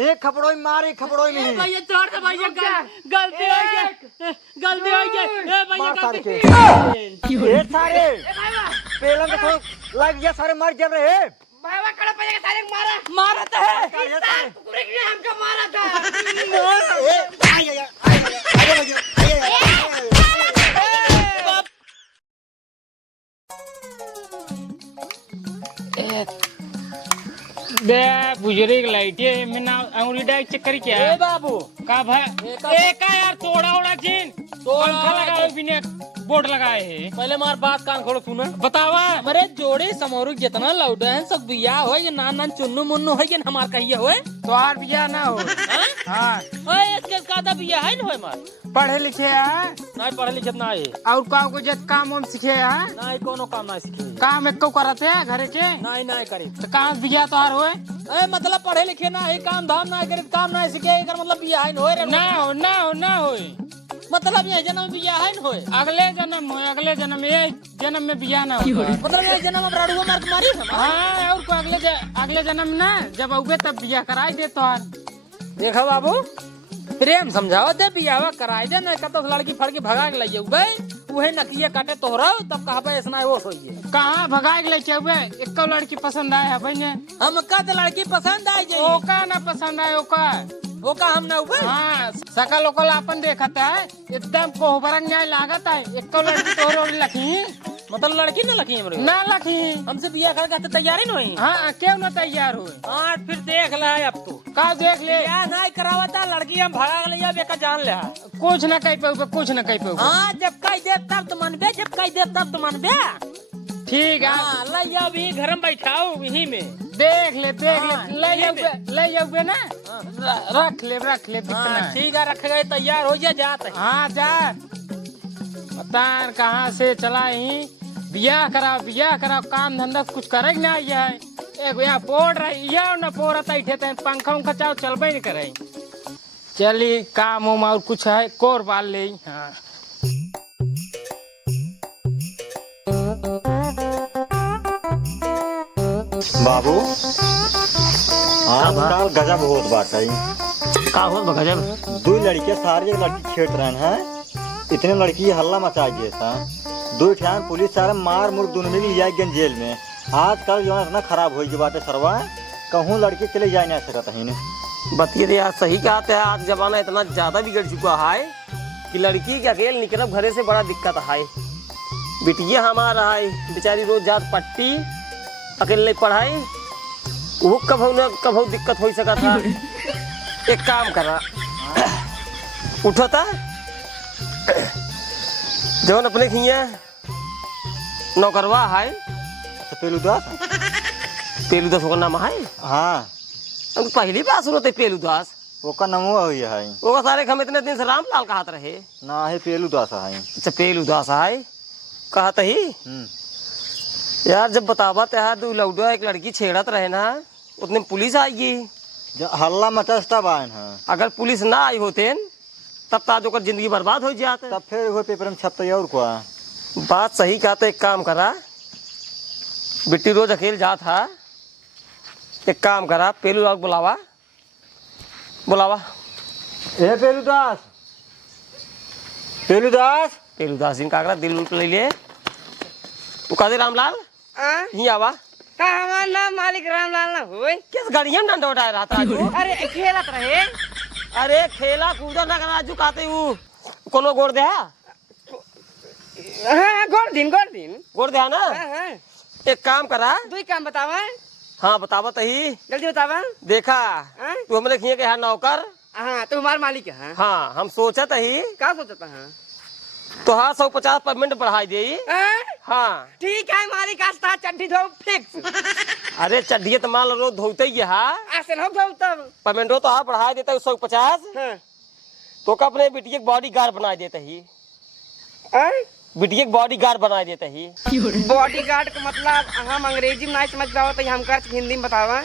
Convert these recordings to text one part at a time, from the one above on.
एक खपड़ोई मारे खपड़ोई में भैया छोड़ दे भैया गलती हो गई गलती हो गई ए भैया गलती ये सारे पेलन तो लग गया सारे मर गए रे बाबा कड़ा पे सारे मारा तो है कुकुरे ने हमको मारा था बे बुजुर्ग लाइटे में ना अंगुली डाइक चक्कर क्या ए बाबू का भाई एक यार तोड़ा उड़ा चीन पंखा लगाए बिना बोर्ड लगाए है पहले मार बात कान खोलो सुन बतावा हमारे जोड़े समोरु जितना लौटे हैं सब बिया हो ये नान चुन्नू मुन्नू है ये हमार कहिए होए तो हार बिया ना हो हाँ ओए इसके कादा बिया है न होए मार पढ़े लिखे है नहीं पढ़े लिखे ना है और को जब काम वाम सीखे है नहीं कोनो काम नहीं सीखे काम एक करते है घरे के नहीं करे तो कहाँ बिया तो हार होए ए मतलब पढ़े लिखे ना है काम धाम ना करे काम नहीं सीखे एकर मतलब बिया है न होए रे ना हो मतलब ये जन्म बिया है न होए अगले जन्म ये जन्म में बिया ना हो मतलब ये जन्म में राडुआ मार मारी है हाँ और को अगले जन्म ना जब उगे तब बिया कराई दे तो देखो बाबू प्रेम समझाओ दे बियाह कराई दे ना कतो लड़की फड़की भगा के लाइए उबे उहे नकिए काटे तोहरा तब कहां पे ऐसा वो सोइए कहाँ भगा के लेके उबे एक लड़की पसंद आए है भैया हम का तो लड़की पसंद आई जे ओका ना पसंद आए ओका हम ना उबे हाँ सकल ओकल अपन देखता है एकदम कोहबरंग न्याय लागत है एक लड़की तोहरो लखी मतलब लड़की ना लकी हमरे ना लखी हमसे बियाह करके तो तैयारी नहीं हुई हाँ क्यों ना तैयार हुए हाँ फिर देख ले अब तू का देख ले बियाह नहीं करावता लड़की हम भगा के लिया बेका जान ले कुछ न कह पे कुछ न कह पे हाँ जब कह दे तब तो मनबे जब कह दे तब तो मनबे ठीक है हाँ लैया भी घर में बैठाओ यहीं में देख ले ले जाओगे ना रख ले हाँ, ठीक है रख गए तैयार हो जा जाते हाँ जा पता कहाँ से चला ही बियाह कराओ काम धंधा कुछ करे ना है एक यहाँ पोड़ रही न पोरता इठे पंखा उंखा चाहो चलबे नहीं करे चली काम उम और कुछ है कोर बाल ले हाँ बाबू आजकल गजब होत बाटे का हो गजब दो लड़के सारे लड़की खेट रहे हैं इतने लड़की हल्ला मचा दिए था दो ठान पुलिस सारे मार मुर दोनों में लिया गए जेल में आजकल जो है इतना खराब हो गई बाटे सरवा कहूँ लड़के के लिए जा नहीं सकता है बतिए यार सही कहते हैं आज जमाना इतना ज्यादा बिगड़ चुका है कि लड़की के अकेले निकलब घरे से बड़ा दिक्कत है बिटिया हमारा है बेचारी रोज जात पट्टी अकेले पढ़ाई वो कभू दिक्कत हो सका था एक काम करा उठो था जवन अपने खिया नौकरवा है पेलुदास पेलुदास का नाम है हाँ पहली बार सुनो थे पेलुदास वो का नाम हुआ है वो सारे हम इतने दिन से रामलाल कहत रहे ना है पेलुदास है अच्छा पेलुदास है कहत ही यार जब बतावा त्यार दो लौडा एक लड़की छेड़त रहे ना उतने पुलिस आएगी हल्ला मचस्ता बान है अगर पुलिस ना आई होते तब ताज ओकर जिंदगी बर्बाद हो जाते तब फिर वो पेपर में छपता और क्या बात सही कहते एक काम करा बिट्टी रोज अकेले जात है एक काम करा पेलू राव बुलावा ए पेलुदास पेलुदास जी का दिल ले लिए तू कहते रामलाल ही आवा का हमार नाम मालिक रामलाल ना होए किस गाड़िया में डंडा उठाया रहा था अरे खेलत रहे अरे खेला कूदा ना करा जो कहते वो कोनो गोड़ दे हां गोड़ दिन गोड़ दे ना हां एक काम करा दुई काम बतावा हाँ बतावा तही जल्दी बतावा देखा हाँ? तू हमरे खिए के है नौकर हां तू हमार मालिक है हाँ हम सोचत ही का सोचता है तो हाँ 150 पेमेंट बढ़ाई दे हाँ ठीक है मालिक आस्था चड्डी धो फिक्स अरे चड्ढिए तो मान लो रोज धोते ही है आसे हो धो तब पेमेंटो तो हाँ बढ़ा देता है 150 हां तो का अपने बिटिया के बॉडी गार्ड बना देता ही बिटिया के बॉडी गार्ड बना देता ही बॉडी गार्ड का मतलब हम अंग्रेजी में नहीं समझ पाओ तो हम कर हिंदी में बतावा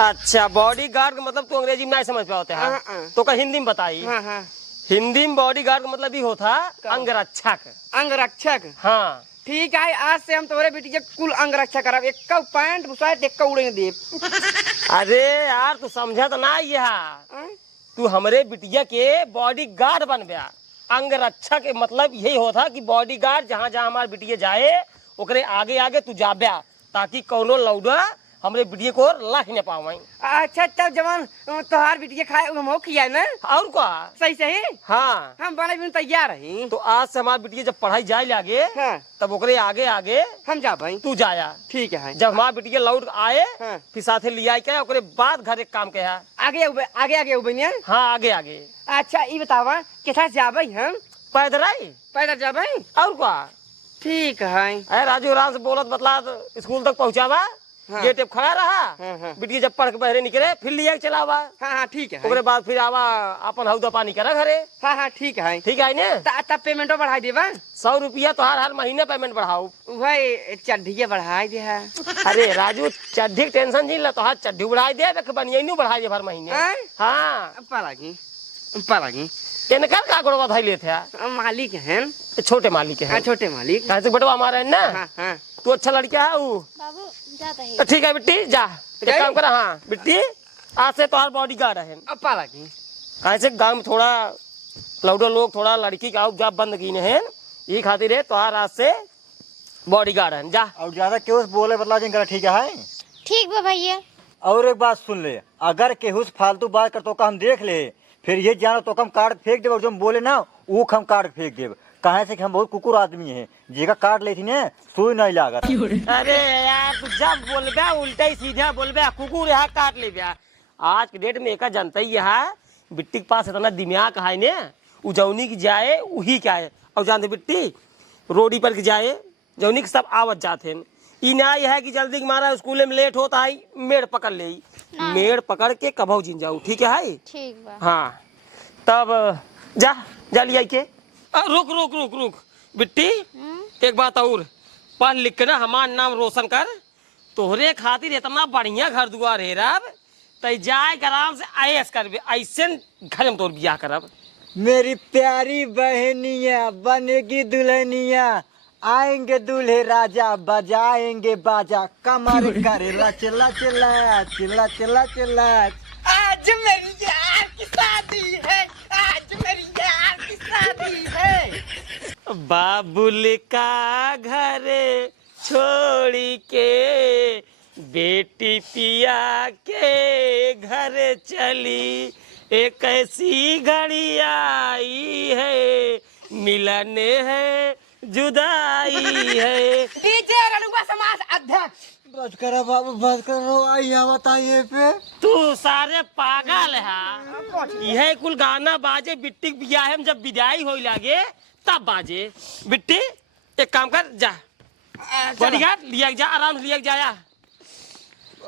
अच्छा बॉडी गार्ड का मतलब तू अंग्रेजी में नहीं समझ पाते हैं तो का हिंदी में बताई हां हां हिंदी में बॉडी गार्ड का मतलब ही होता अंगरक्षक अंगरक्षक हाँ ठीक है, आज से हम तोरे बेटी के कुल अंग रक्षा करब। एक पैंट बुसात एक उड़े दे। अरे यार तू समझा तो ना यहाँ, तू हमरे बिटिया के बॉडी गार्ड बन गया। अंग रक्षा के मतलब यही होता कि बॉडी गार्ड जहाँ जहाँ हमारे बिटिया जाए ओकरे आगे आगे तू जा ब्या, ताकि कौनो लौड़ा हमरे बिटिया को लाख न पावे। अच्छा तब जवान तोहार बिटिया खाए हम खिया ना। और क्या? सही सही। हाँ हम बड़े दिन तैयार रही। तो आज से हमारी बिटिया जब पढ़ाई जाए लागे हाँ। तब ओकरे आगे आगे हम जा भाई। तू जाया। ठीक है। जब हमारी बिटिया लौट आए हाँ। फिर साथे लिया के ओकरे बाद घर एक काम कहा। आगे आगे आगे उबनिया। हाँ आगे आगे। अच्छा ये बतावा कैसा जाबे हम? पैदल आई पैदल जाबे। और क्या? ठीक है। अरे राजू आराम से बोलत बतला स्कूल तक पहुँचावा। हाँ। गेट पे खड़ा रहा। हाँ। बिटिया जब पढ़ के बहरे निकले फिर लिया के चलावा। हाँ ठीक है। ओकरे बाद फिर आवा अपन हौदा पानी करा घरे। हाँ ठीक है। ठीक है ने? तब पेमेंटो बढ़ा देबा। 100 रुपया तो हर महीने पेमेंट बढ़ाऊ। वही चढ़िए बढ़ाई दे है। अरे राजू चड्ढी के टेंशन नहीं ला, तो हाथ चड्ढी बढ़ाई दे, बनियानू बढ़ाई दे हर महीने। हैं? हाँ पालागी इनकर का गोड़वा धाई लेते हैं? मालिक हैं। छोटे मालिक है। छोटे मालिक। कैसे बटवा हमारा है ना। हाँ। तू अच्छा लड़का है वो। बाबू जाता है। तो ठीक है बिट्टी जा एक काम करा। हाँ बिट्टी आज से तुम्हारा बॉडी गार्ड है। पालागी कैसे गाँव में थोड़ा लौडो लोग थोड़ा लड़की का जॉब बंद की है, ये खातिर है तुम्हार आज से बॉडी गार्ड है। जा और ज्यादा केहू से बोले बदला जिन ठीक है। ठीक बा भैया। और एक बात सुन ले, अगर केहू से फालतू बात कर तो का हम देख ले, फिर ये जानो तो हम कार्ड फेंक देव। और जो हम बोले ना वो हम कार्ड फेंक देव। कहे से कि हम बहुत कुकुर आदमी है, जेका कार्ड लेती ने सुई नहीं लागत। अरे यार तू जब बोलबे उल्टा ही सीधा बोलबे, कुकुर यहाँ काट ले बे। आज के डेट में एक जनता ही है बिट्टी के पास इतना दिमाग है ने, उ जौनी की जाए वही क्या है। और जानते बिट्टी रोडी पर के जाए जौनी के सब आवत जाते हैं। ई ना है कि जल्दी मारा स्कूल में लेट होता है मेड़ पकड़ ले, मेड़ पकड़ के कभौ जिन जाऊ। ठीक है? ठीक बा। हाँ तब जा जा लिया के। रुक रुक रुक रुक बिट्टी, एक बात और, पढ़ लिख के ना हमार नाम रोशन कर। तोहरे खातिर इतना बढ़िया घर दुआर है रब, तय जाए आराम से आयस करबे, ऐसे घर में तोर बियाह करब। मेरी प्यारी बहनिया बनेगी दुल्हनिया, आएंगे दूल्हे राजा बजाएंगे बाजा, कमर करेला चिल्ला चिल्ला चिल्ला चिल्ला चिल्ला। आज मेरी यार की शादी है। आज मेरी यार की शादी है। बाबुल का घर छोड़ी के बेटी पिया के घर चली, एक ऐसी घड़ी आई है मिलने है जुदाई है। डीजे रनुआ समाज अध्यक्ष। बस करो बाबू बस करो, आइए बताइए पे। तू सारे पागल है। यह कुल गाना बाजे बिट्टी के बियाह में जब विदाई हो लागे तब बाजे। बिट्टी एक काम कर जा बॉडीगार्ड लिया जा, आराम से लिया जाया।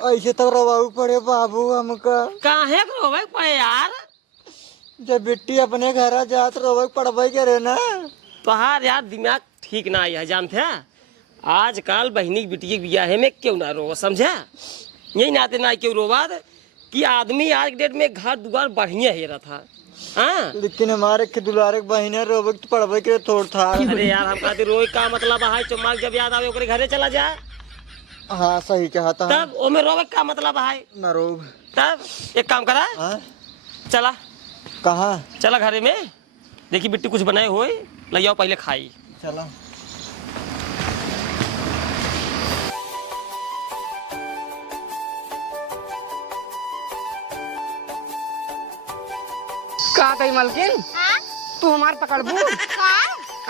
ऐसे तो रोवाऊ पड़े बाबू हमका। काहे को रोवे पड़े यार? जब बेटी अपने घर जात रोवे पड़बे करे ना। तोहार यार दिमाग ठीक ना है जानते हैं। आजकल बहनी बिटिया के बियाह में क्यों ना रो, समझा? यही नाते ना क्यों रोवाद कि आदमी आज के डेट में घर दुआर बढ़िया है रहा था। हाँ? लेकिन हमारे के दुलारे बहने रोवे तो पड़बे करे थोड़ था। अरे यार हम कहते रोई का मतलब है, चुम्मा जब याद आवे ओकरे घरे चला जा। हाँ सही कहता है। तब ओमे रोवे का मतलब है न रोब। तब एक काम करा, चला कहाँ? चला घरे में देखी बिट्टी कुछ बनाए हुए ले जाओ पहले खाई। चलो कहा कही मलकिन तू हमार पकड़बू?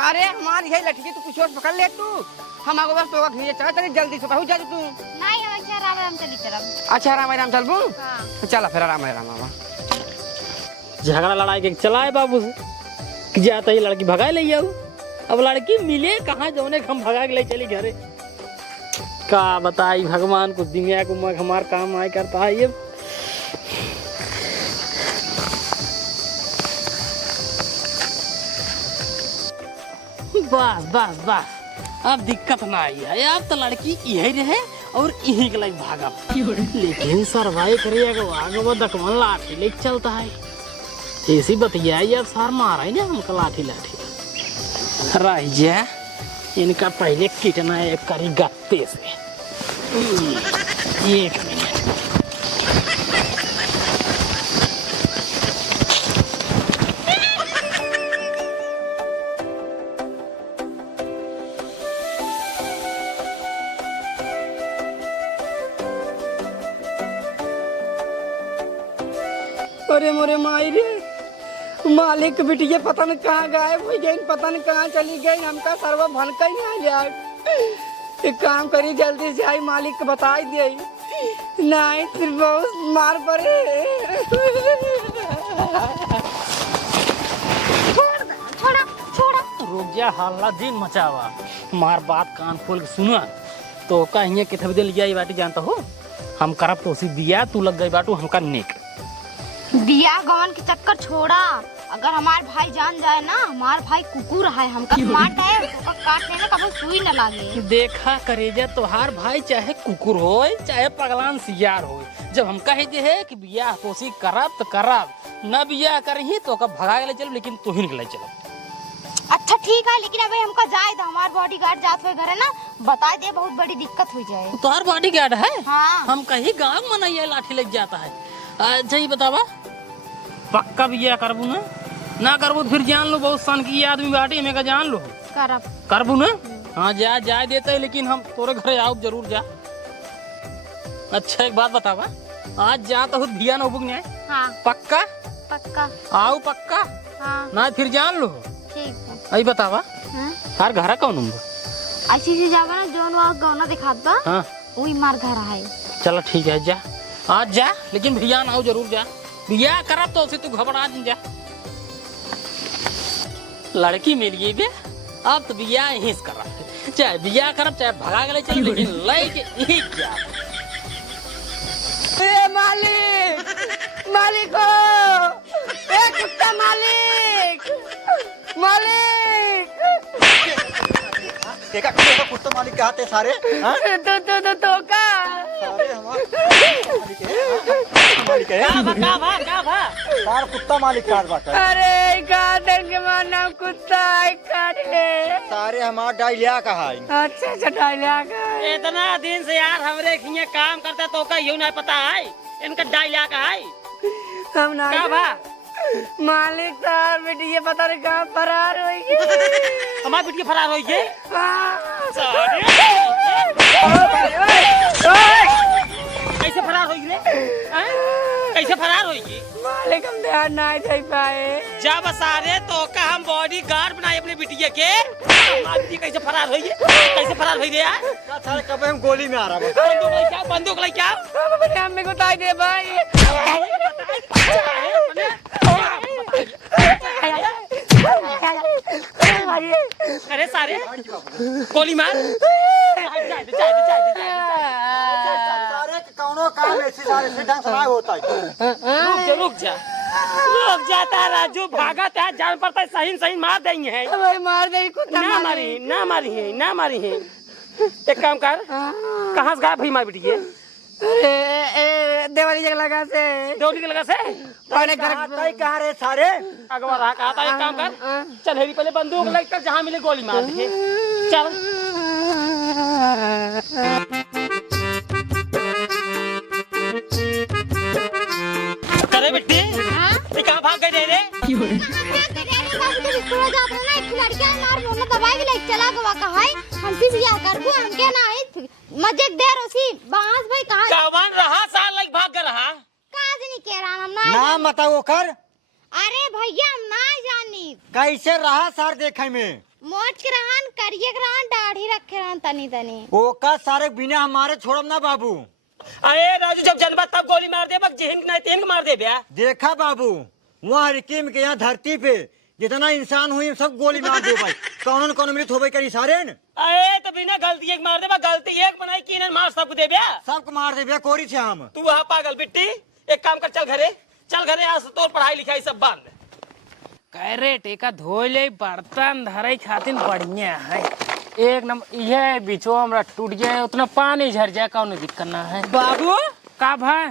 अरे हमार यही लठकी तू कुछ और पकड़ ले। तू हम आगो बस तो खींचे चला तेरी जल्दी से पहुंच जा तू। नहीं अच्छा आराम चली चलब। अच्छा आराम चलबू। हाँ। चला फिर आराम आवा। झगड़ा लड़ाई के चला है बाबू से कि जाता ही लड़की भगा ले जाऊ। अब लड़की मिले कहाँ जौने हम भगा के ले चली घरे। का बताई भगवान कुछ दिमाग को मग हमार काम आए करता है ये। बस बस बस अब दिक्कत ना आई है। अब तो लड़की यही रहे और यहीं के लिए भागा। लेकिन सरवाई करिएगा आगे वो दकमन लाठी ले चलता है। ऐसी बतिया अब सार मारा ही ना हमको लाठी लाठी। राइजा इनका पहले कितना है करी गत्ते से। एक मिनट। अरे मोरे माई रे, मालिक की बिटिया पता न कहाँ गायब हो गई, पता न कहाँ चली गई। हमका सर्व भनका ही नहीं यार। एक काम करी, जल्दी से आई मालिक को बता दे, नहीं फिर बहुत मार पड़े। छोड़ा छोड़ा। रुक जा, हल्ला दिन मचावा। मार बात कान खोल के सुना तो का हिया के थबदे लिया ये बाटी जानता हो। हम करब तो उसी दिया, तू लग गई बाटू हमका नेक। बिया गवन के चक्कर छोड़ा। अगर हमार भाई जान जाए ना, हमार भाई कुकुर है, हमका मार है, उसका काट लेना कभी सुई न लागे। देखा करेजा, तोहार भाई चाहे कुकुर हो चाहे पगलान सियार हो, जब हम कहे जे है कि बियाह तोसी करब तो करब, न बियाह करही तो का भगा ले चल, लेकिन तू ही निकल चल। अच्छा ठीक है, लेकिन अभी हमका जाए तो हमार बॉडीगार्ड जात हुए घर है ना, बता दे बहुत बड़ी दिक्कत हो जाए। तोहार बॉडीगार्ड है? हाँ। हम कहीं गाँव में नहीं लाठी लग जाता है। अच्छा ये बतावा, पक्का बियाह करबू ना करबू फिर जान लो बहुत सन की आदमी बाटी में का जान लो। करबू ना? हाँ जा देते, लेकिन हम तोरे घर आओ जरूर जा। अच्छा एक बात बतावा, आज जा तो धिया न उबुक नहीं। हाँ। पक्का? पक्का। आओ पक्का? हाँ। ना फिर जान लो। ठीक है। अभी बतावा, हाँ? हर घर कौन हूँ? ऐसी सी जावा ना जोन वहाँ गौना दिखात बा, हाँ वही मार घर है। चलो ठीक है, जा आज जा, लेकिन भैया ना आओ जरूर जा। बियाह करब तो उसे तू घबरा जा। लड़की मिल गई बे, अब तो बियाह यहीं से कर, चाहे बियाह करब चाहे भगा के ले चल, लेकिन लेके यहीं जा। मालिक हो, ए कुत्ता मालिक, मालिक। देखा कुत्ता मालिक के हाथ है सारे। हाँ? तो का सारे मालिक है। सारा कुत्ता मालिक कार बाटा। अरे का दन के मारना कुत्ता है काटे। सारे हमारा डायलिया का है। अच्छा चटाइला का। इतना दिन से यार हमरे खिया काम करता तो का यूं नहीं पता है इनका डायलिया का है। हम ना का बा मालिक साहब बेटी ये पता नहीं कहाँ फरार हो गई। हमारी बिटिया फरार हो गई। कैसे फरार हो गई? कैसे फरार हो गई? मालिक हम ध्यान नहीं दे पाए। जब सारे तो का हम बॉडी गार्ड बनाए अपने बिटिया के, हमारी बिटिया कैसे फरार हो गई? कैसे फरार हो गई यार? सारे कब हम गोली में आ रहा है। बंदूक ले क्या? हमें को ताई दे भाई। अरे सारे गोली मार। सारे कौनो काम ऐसे सारे से ढंग से नहीं होता है। रुक जाता राजू, भागा था जान पड़ता है, सही मार देंगे है। भाई मार दे कुत्ता। ना मारी है। एक काम कर, कहाँ से गायब हुई मार बेटी? देवाली जगह लगा से। देवली के लगा से कहाँ रहे सारे? अगवा रहा कहा था। एक काम कर, चल हेरी पहले बंदूक लेकर जहाँ मिले गोली मार दे। चल अरे बेटी ये कहाँ भाग गए रे? मजे देर उसी बांस भाई कहाँ कवन रहा साल लग भाग कर रहा? काज नहीं कह रहा हम ना। नाम बताओ कर। अरे भैया हम ना जानी। कैसे रहा सार देखे में? मोट के रहन, करिए के रहन, दाढ़ी रखे रहन तनी। ओका सारे बिना हमारे छोड़म ना बाबू। अरे राजू जब जनबा तब गोली मार दे, बक जेहन नहीं तेन मार दे बया। देखा बाबू, वहाँ हरिकीम के यहाँ धरती पे जितना इंसान हुई सब गोली मार दे भाई। कौन मृत होबे करी सारे न? अरे तो बिना गलती एक मार दे, बक गलती एक बनाई की न मार सबको दे बया। सबको मार दे कोरी छे हम। तू वहाँ पागल बिट्टी, एक काम कर, चल घरे आज तोर पढ़ाई लिखाई सब बंद। कह रे टेका धोए ले बर्तन धरे खातिर बढ़िया है एक नंबर। ये बीचो हमरा टूट जाए उतना पानी झर जाए, कौन दिक्कत ना है। बाबू का भाई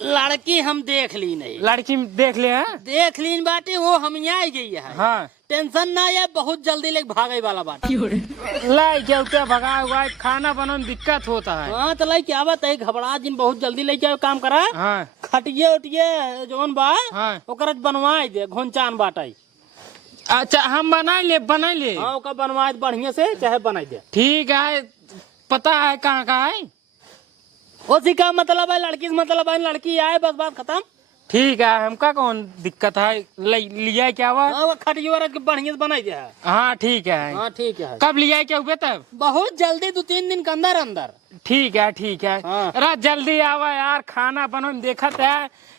लड़की हम देख ली नहीं, लड़की देख ले हैं? देख लीन बाटे, वो हम यहाँ आई गई है। हाँ टेंशन ना है, बहुत जल्दी लेके भागे वाला बाटे। लाई क्या उतना भगा हुआ है, खाना बनाने में दिक्कत होता है। हाँ तो लाई क्या बात है, घबरा जिन बहुत जल्दी लेके आओ, काम करा। हाँ खटिए उठिए जोन बा हाँ ओकरा बनवाई दे, घोंचान बाटाई। अच्छा हम बना ले। हाँ ओका बनवाई दे बढ़िया से, चाहे बनाई दे। ठीक है, पता है कहाँ का है? उसी का मतलब है, लड़की से मतलब है, लड़की आए बस बात खत्म। ठीक है, हमका कौन दिक्कत है, लिया क्या हुआ? हाँ वो खटिए वाला के बढ़िया से बनाई दे। हाँ ठीक है। हाँ ठीक है, कब लिया क्या हुआ तब? बहुत जल्दी 2-3 दिन के अंदर अंदर। ठीक है। हाँ। रात जल्दी आवा यार, खाना बनो देखा था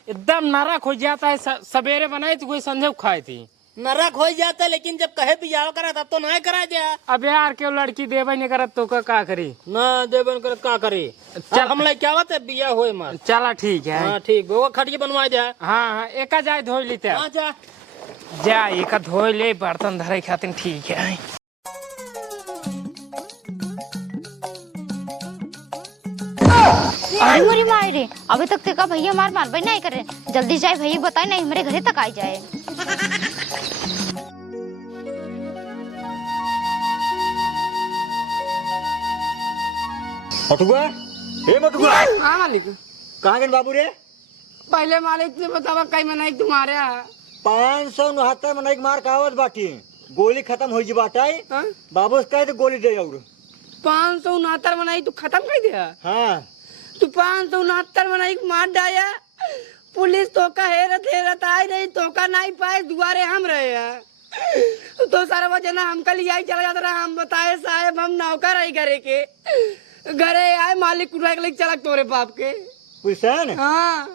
एकदम नरक हो जाता है। सवेरे बनाई तो कोई संजय खाई थी, नरक हो जाता है, लेकिन जब कहे बियाह करा तब तो नहीं करा दिया। अब यार क्यों लड़की देवे नहीं करत तो का करी? ना देवन कर का करे। चल हम लोग क्या बात है, बियाह होए मत। चला ठीक है। हाँ ठीक, वो खटिए बनवा दे। हाँ एक जाए धो लेते। हाँ जा। जा एक धो ले, बर्तन धरे खातिर ठीक है। अरे मोरी मायरे, अभी तक तेका भैया मार भाई नहीं करे। जल्दी जाए भैया, बताए नहीं हमारे घरे तक आ जाए। मटुआ, हे मटुआ, हाँ मालिक। कहाँ गए बाबू रे? पहले मालिक से बतावा कई मनाई तुम्हारे यहाँ? 569 में नहीं मार कावत बाटी, गोली खत्म हो जी बाटाई। हाँ? बाबू से कहे तो गोली दे और। 569 मनाई तू खत्म कर दिया? हाँ तू 569 मनाई मार डाया। पुलिस तो का हेरत आई नहीं, तो का नहीं पाए, दुआरे हम रहे हैं। तो सारा वजह हम कल यही चला जाता रहा। हम बताए साहब हम नौकर आई घरे के, घरे आए मालिक उठा के लेके चला तोरे बाप के। पुलिसन हाँ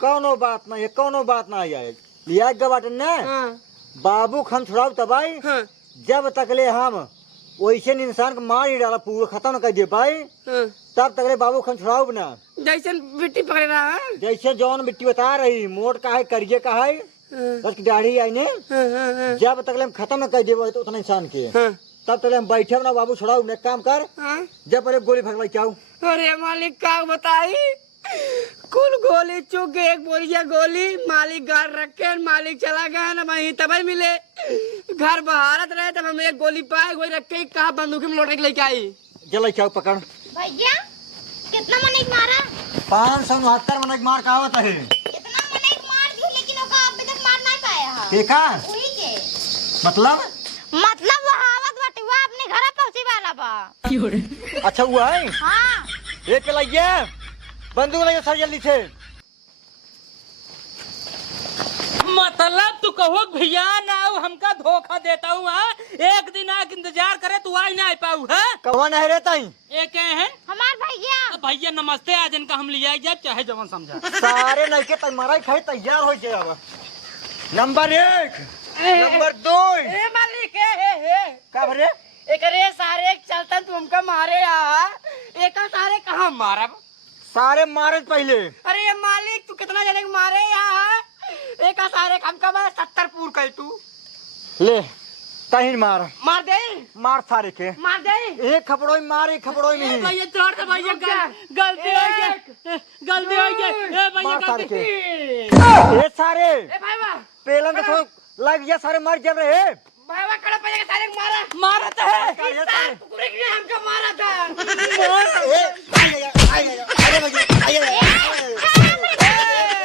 कौनो बात ना है, कौनो बात ना आए लिया के बाटन ने। हाँ बाबू खम छुड़ाऊ तबाई, हाँ जब तकले हम वैसे इंसान को मार ही डाला, पूरा खत्म न कर दे पाई, हाँ। तब तकले बाबू खम छुड़ाऊ ना। जैसे मिट्टी पकड़े रहा है। जैसे जौन मिट्टी बता रही, मोट का है, करिए का है, हाँ, बस दाढ़ी आई ने, हाँ, हाँ, हाँ, जब तकले हम खत्म न कर दे तो उतना इंसान के, हाँ, तब तकले हम बैठे ना। बाबू छुड़ाऊ ने काम कर, हाँ। जब पर गोली भगवाई चाऊ। अरे मालिक का बताई, कुल गोली चुक गए, एक बोलिया गोली मालिक घर रखे, मालिक चला गया ना, वहीं तभी मिले। घर बहारत रहे तब हम एक गोली पाए, वही रखे कहा बंदूक में लौट के लेके आई। जलाई चाऊ पकड़। भैया कितना मने मारा? 569 में मार कहावत है। कितना मने मार दी, लेकिन ओका अभी तक मार नहीं पाया है। देखा वही के मतलब वो हावत बाटे, वो अपने घर पहुंचे वाला बा। अच्छा हुआ है। हाँ एक लाइए बंदूक लाइए सर जल्दी से। मतलब तू कहो भैया ना हमका धोखा देता हूँ। एक दिन आके इंतजार करे तू आई ना आ पाऊ है। कौन है रहता ही? एक है हमार भैया। भैया नमस्ते, आज इनका हम लिया जाए चाहे जवन समझा। सारे नहीं के तुम्हारा खाई तैयार हो जाएगा। Number 1, number 2। ए मालिक हे का भरे? एक रे सारे चलता तुमका मारे आ, एक सारे कहाँ मारा? सारे मारे पहले। अरे ये मालिक तू कितना जने के मारे यहाँ? एक सारे हम का 70 पूर कर तू ले कहीं मार दे, मार सारे के। मार दे। एक खपड़ोई मार, एक खपड़ोई में ही। भैया छोड़ दे भैया, गलती हो गई, गलती हो गई। ए भैया मार सारे गलती। के। ये सारे ए भाई वाह, पेलन तो थोड़ा लग गया, सारे मर जब रहे। भाई वाह कड़ा पहले के सारे को मारा। मारा तो है। कुकुरे के लिए हमका मारा था।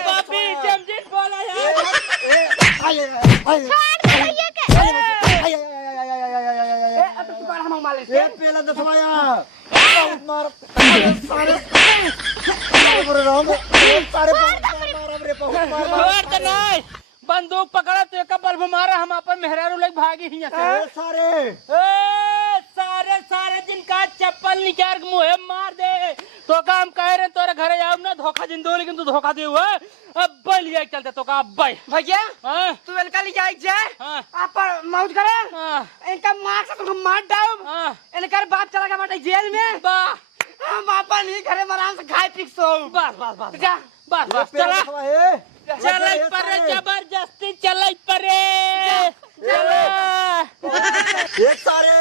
पापी जमजीत बोला यार। अब तू बार हम माले से। ये पेलन तो थोड़ा यार बहुत मार सारे सारे मार रे बहुत मार। छोड़ तो नहीं, बंदूक पकड़ा तो एक बल्ब मारा, हम अपन मेहरारू लेके भागी ही यहाँ से। सारे सारे सारे जिनका चप्पल निकाल के मुँह मार दे तो काम कह रहे तोरे घरे आओ ना, धोखा जिन दो, लेकिन तू धोखा दे हुआ। अब लिया चलते तो का अब भैया हाँ तू इनका ले जाए जाए, हाँ आप मौज करे, हाँ इनका मार से तुमको मार डाऊं, हाँ इनका बाप चला गया बाटे जेल में, वाह हम अपन ही घरे में आराम से खाए पी के सो। बस बस बस जा बस बस चला चल परे, जबरदस्ती चल परे चला। एक सारे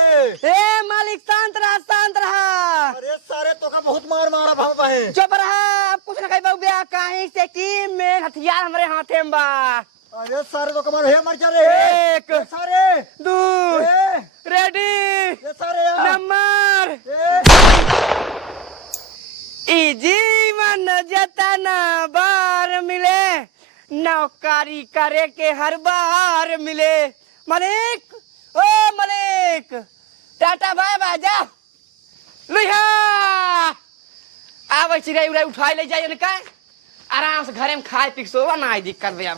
ए मालिक शांत रहा, शांत रहा। अरे सारे तो का बहुत मार मारा भाव है। चुप रहा, अब कुछ न कही बहु ब्याह कहीं से की अरे सारे तो कमाल है मर जा रे। एक सारे 2 ए, रेडी ये सारे यार नंबर इजी मन जतन बार मिले नौकरी करे के हर बार मिले। मलिक ओ मलिक टाटा बाय बाय जा लुहा आवे चिड़ै उड़ै उठाई ले जाइए का आराम से घरे में खाए पी के सोवा ना दिक्कत भैया।